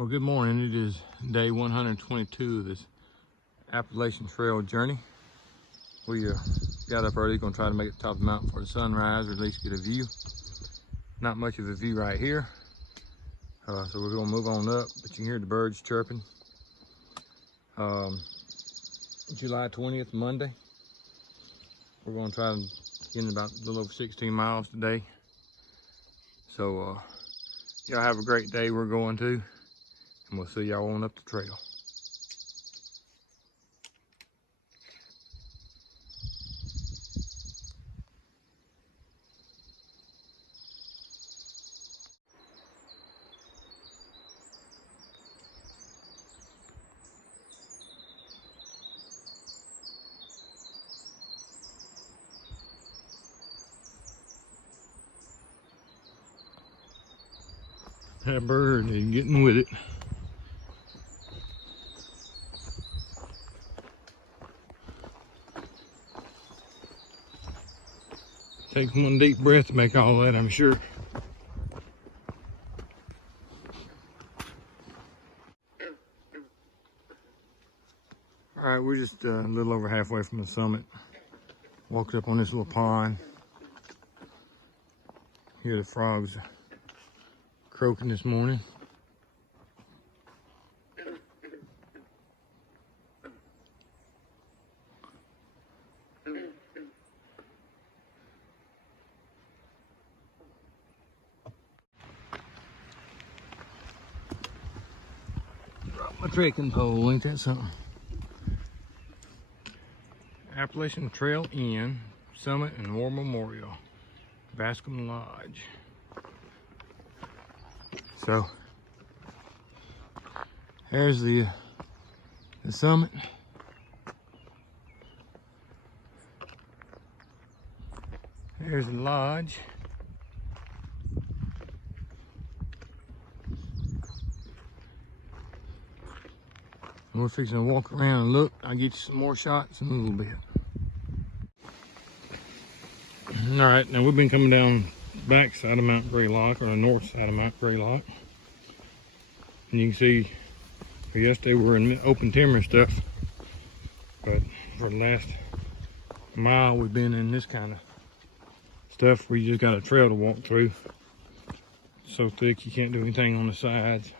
Well, good morning. It is day 122 of this Appalachian Trail journey. We got up early, gonna try to make it to the top of the mountain for the sunrise, or at least get a view. Not much of a view right here, so we're gonna move on up, but you can hear the birds chirping. July 20th, Monday. We're gonna try to get in about a little over 16 miles today. So y'all have a great day. We're going to. And we'll see y'all on up the trail. That bird is getting with it. Takes one deep breath to make all that, I'm sure. All right, we're just a little over halfway from the summit. Walked up on this little pond. Hear the frogs croaking this morning. My trekking pole, ain't that something? Appalachian Trail Inn, Summit and War Memorial, Bascom Lodge. So, there's the summit. There's the lodge. We're fixing to walk around and look. I'll get you some more shots in a little bit. All right, now we've been coming down the back side of Mount Greylock, or the north side of Mount Greylock. And you can see, yesterday we were in open timber stuff, but for the last mile we've been in this kind of stuff where you just got a trail to walk through. It's so thick you can't do anything on the sides.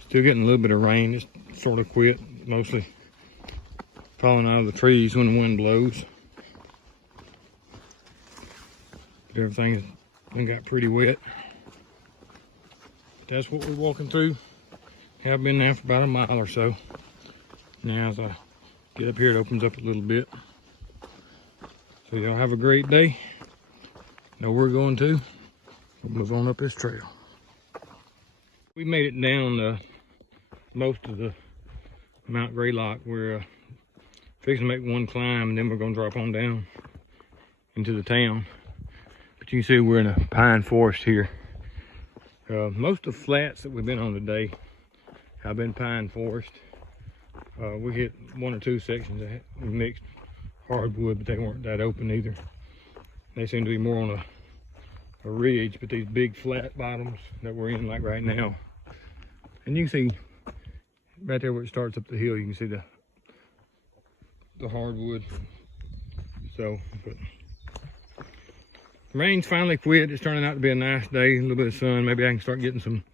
Still getting a little bit of rain. It's sort of quit, mostly falling out of the trees when the wind blows. But everything has got pretty wet. But that's what we're walking through. Have been there for about a mile or so. Now as I get up here, it opens up a little bit. So y'all have a great day. Know where we're going to. We'll move on up this trail. We made it down most of the Mount Greylock. We're fixing to make one climb, and then we're going to drop on down into the town. But you can see we're in a pine forest here. Most of the flats that we've been on today have been pine forest. We hit one or two sections that mixed hardwood, but they weren't that open either. They seem to be more on a ridge, but these big flat bottoms that we're in like right now. And you can see right there where it starts up the hill, you can see the hardwood. So, but the rain's finally quit. It's turning out to be a nice day, a little bit of sun. Maybe I can start getting some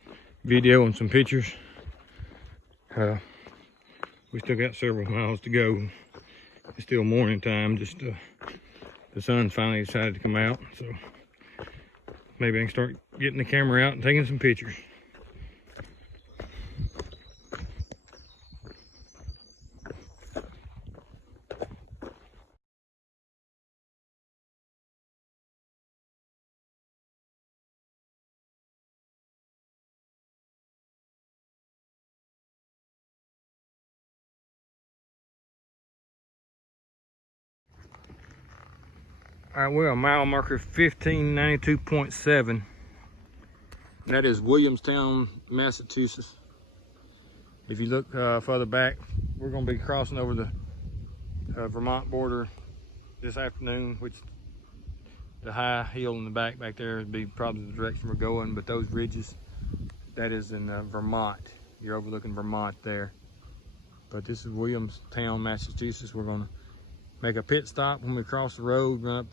video and some pictures. We still got several miles to go. It's still morning time, just the sun finally decided to come out. So maybe I can start getting the camera out and taking some pictures. All right, we're on mile marker 1592.7. That is Williamstown, Massachusetts. If you look further back, we're going to be crossing over the Vermont border this afternoon, which the high hill in the back there would be probably the direction we're going, but those ridges that is in Vermont. You're overlooking Vermont there. But this is Williamstown, Massachusetts. We're gonna make a pit stop when we cross the road, run up,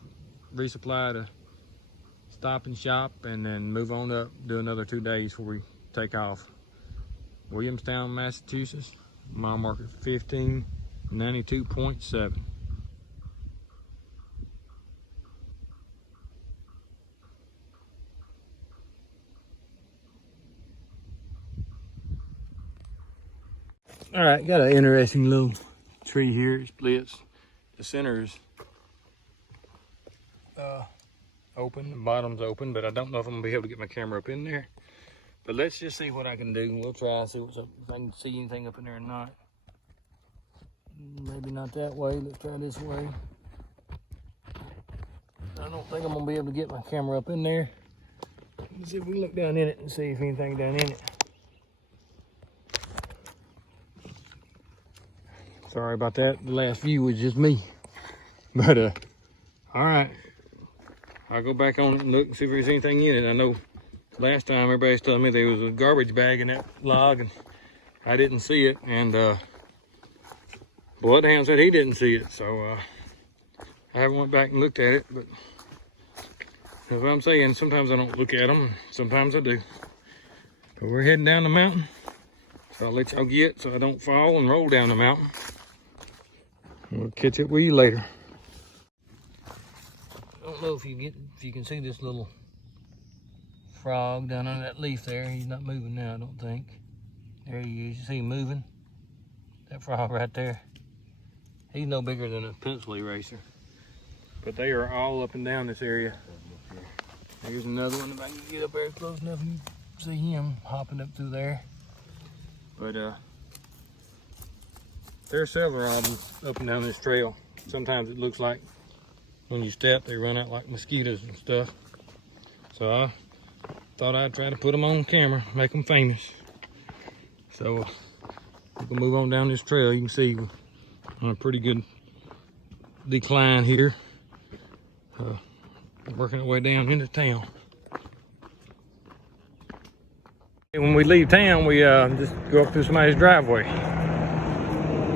resupply to Stop and Shop, and then move on up, do another 2 days before we take off. Williamstown, Massachusetts, mile marker 1592.7. All right, got an interesting little tree here. It splits. The center is open, the bottom's open, but I don't know if I'm gonna be able to get my camera up in there. But let's just see what I can do. We'll try and see what's up, if I can see anything up in there or not. Maybe not that way. Let's try this way. I don't think I'm gonna be able to get my camera up in there. Let's see if we look down in it and see if anything down in it. Sorry about that. The last view was just me. But all right. I'll go back on it and look and see if there's anything in it. I know last time everybody's telling me there was a garbage bag in that log and I didn't see it. And Bloodhound said he didn't see it. So I haven't went back and looked at it, but that's what I'm saying. Sometimes I don't look at them, sometimes I do. But we're heading down the mountain. So I'll let y'all get so I don't fall and roll down the mountain. We'll catch up with you later. I don't know if you can see this little frog down under that leaf there. He's not moving now, I don't think. There he is. You see him moving? That frog right there. He's no bigger than a pencil eraser. But they are all up and down this area. Here's another one. If I can get up there close enough, you can see him hopping up through there. But there's several of them up and down this trail. Sometimes it looks like when you step, they run out like mosquitoes and stuff. So I thought I'd try to put them on camera, make them famous. So we can move on down this trail. You can see we're on a pretty good decline here. Working our way down into town. When we leave town, we just go up through somebody's driveway.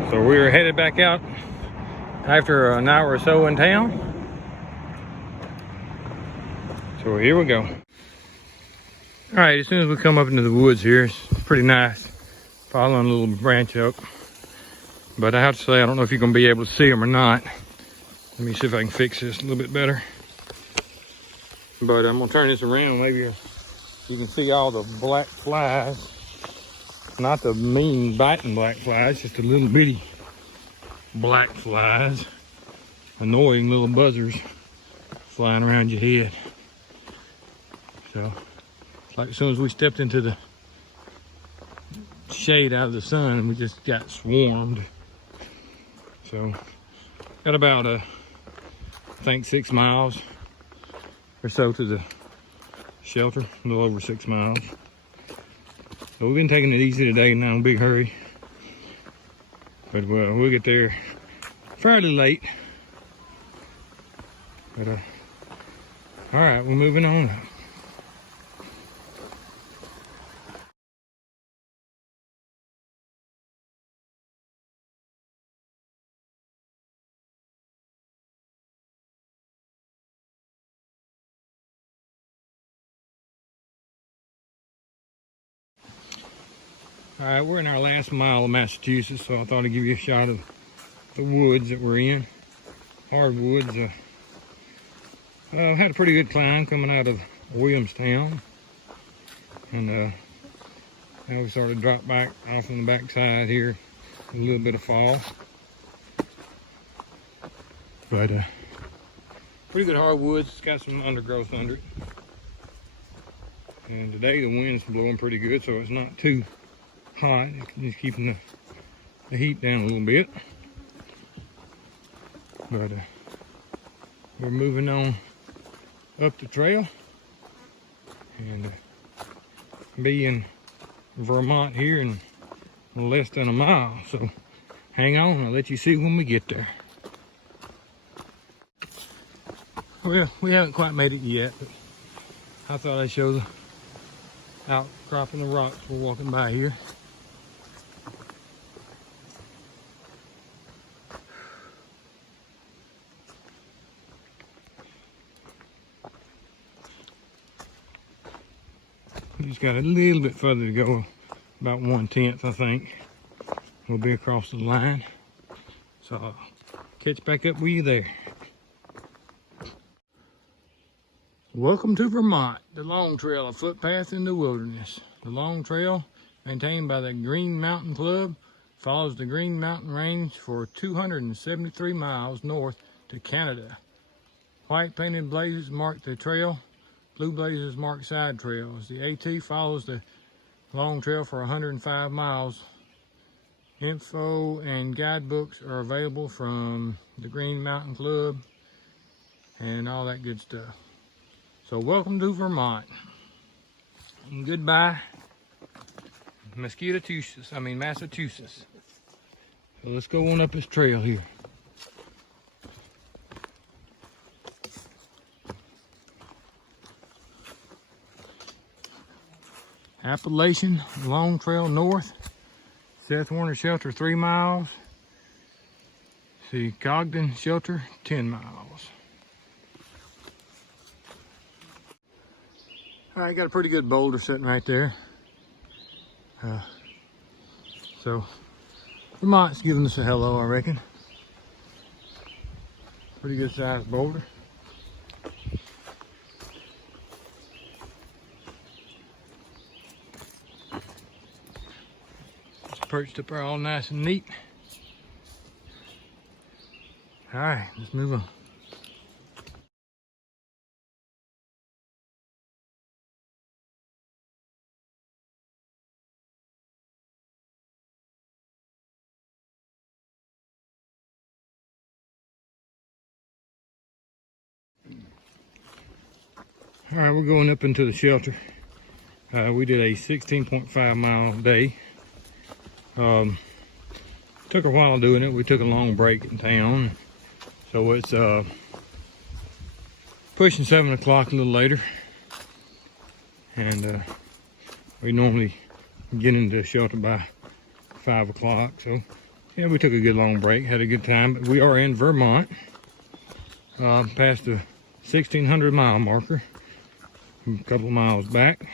So we are headed back out after an hour or so in town. So here we go. All right, as soon as we come up into the woods here, it's pretty nice. Following a little branch up. But I have to say, I don't know if you're gonna be able to see them or not. Let me see if I can fix this a little bit better. But I'm gonna turn this around, maybe you can see all the black flies. Not the mean biting black flies, just the little bitty black flies. Annoying little buzzers flying around your head. So, like as soon as we stepped into the shade out of the sun, we just got swarmed. So, got about I think 6 miles or so to the shelter, a little over 6 miles. So we've been taking it easy today, not in a big hurry. But we'll get there fairly late. But all right, we're moving on. All right, we're in our last mile of Massachusetts, so I thought I'd give you a shot of the woods that we're in. Hardwoods. Had a pretty good climb coming out of Williamstown. And now we sort of drop back off on the back side here. A little bit of fall. But pretty good hardwoods. It's got some undergrowth under it. And today the wind's blowing pretty good, so it's not too hot. It's keeping the heat down a little bit. But we're moving on up the trail and be in Vermont here in less than a mile. So hang on, I'll let you see when we get there. Well, we haven't quite made it yet, but I thought I'd show outcropping the rocks we're walking by here. He's got a little bit further to go, about 1/10, I think. We'll be across the line. So I'll catch back up with you there. Welcome to Vermont, the Long Trail, a footpath in the wilderness. The Long Trail, maintained by the Green Mountain Club, follows the Green Mountain Range for 273 miles north to Canada. White painted blazes mark the trail. Blue blazes mark side trails. The AT follows the Long Trail for 105 miles. Info and guidebooks are available from the Green Mountain Club and all that good stuff. So welcome to Vermont. And goodbye, Massachusetts. So let's go on up this trail here. Appalachian Long Trail north. Seth Warner Shelter 3 miles. See Cogden Shelter 10 miles. Alright, got a pretty good boulder sitting right there. So Vermont's giving us a hello, I reckon. Pretty good sized boulder. It's perched up there all nice and neat. Alright, let's move on. All right, we're going up into the shelter. We did a 16.5 mile day. Took a while doing it. We took a long break in town. So it's pushing 7 o'clock, a little later. And we normally get into the shelter by 5 o'clock. So yeah, we took a good long break, had a good time. But we are in Vermont, past the 1600 mile marker. A couple of miles back.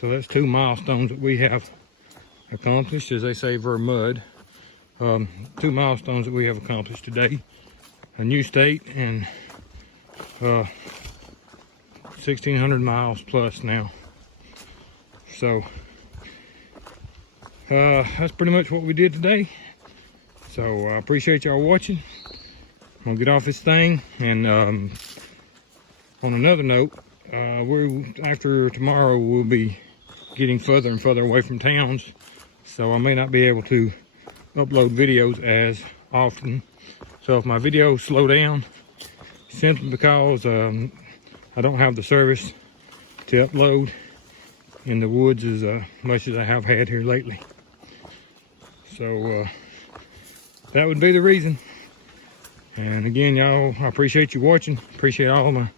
So that's 2 milestones that we have accomplished, as they say, Vermud. 2 milestones that we have accomplished today. A new state and 1600 miles plus now. So that's pretty much what we did today. So I appreciate y'all watching. I'm gonna get off this thing, and on another note, after tomorrow we'll be getting further and further away from towns, so I may not be able to upload videos as often. So if my videos slow down, simply because I don't have the service to upload in the woods as much as I have had here lately. So that would be the reason. And again, y'all, I appreciate you watching. Appreciate all my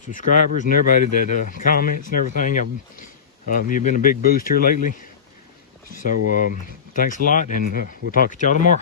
subscribers and everybody that comments and everything. You've been a big boost here lately. So thanks a lot, and we'll talk to y'all tomorrow.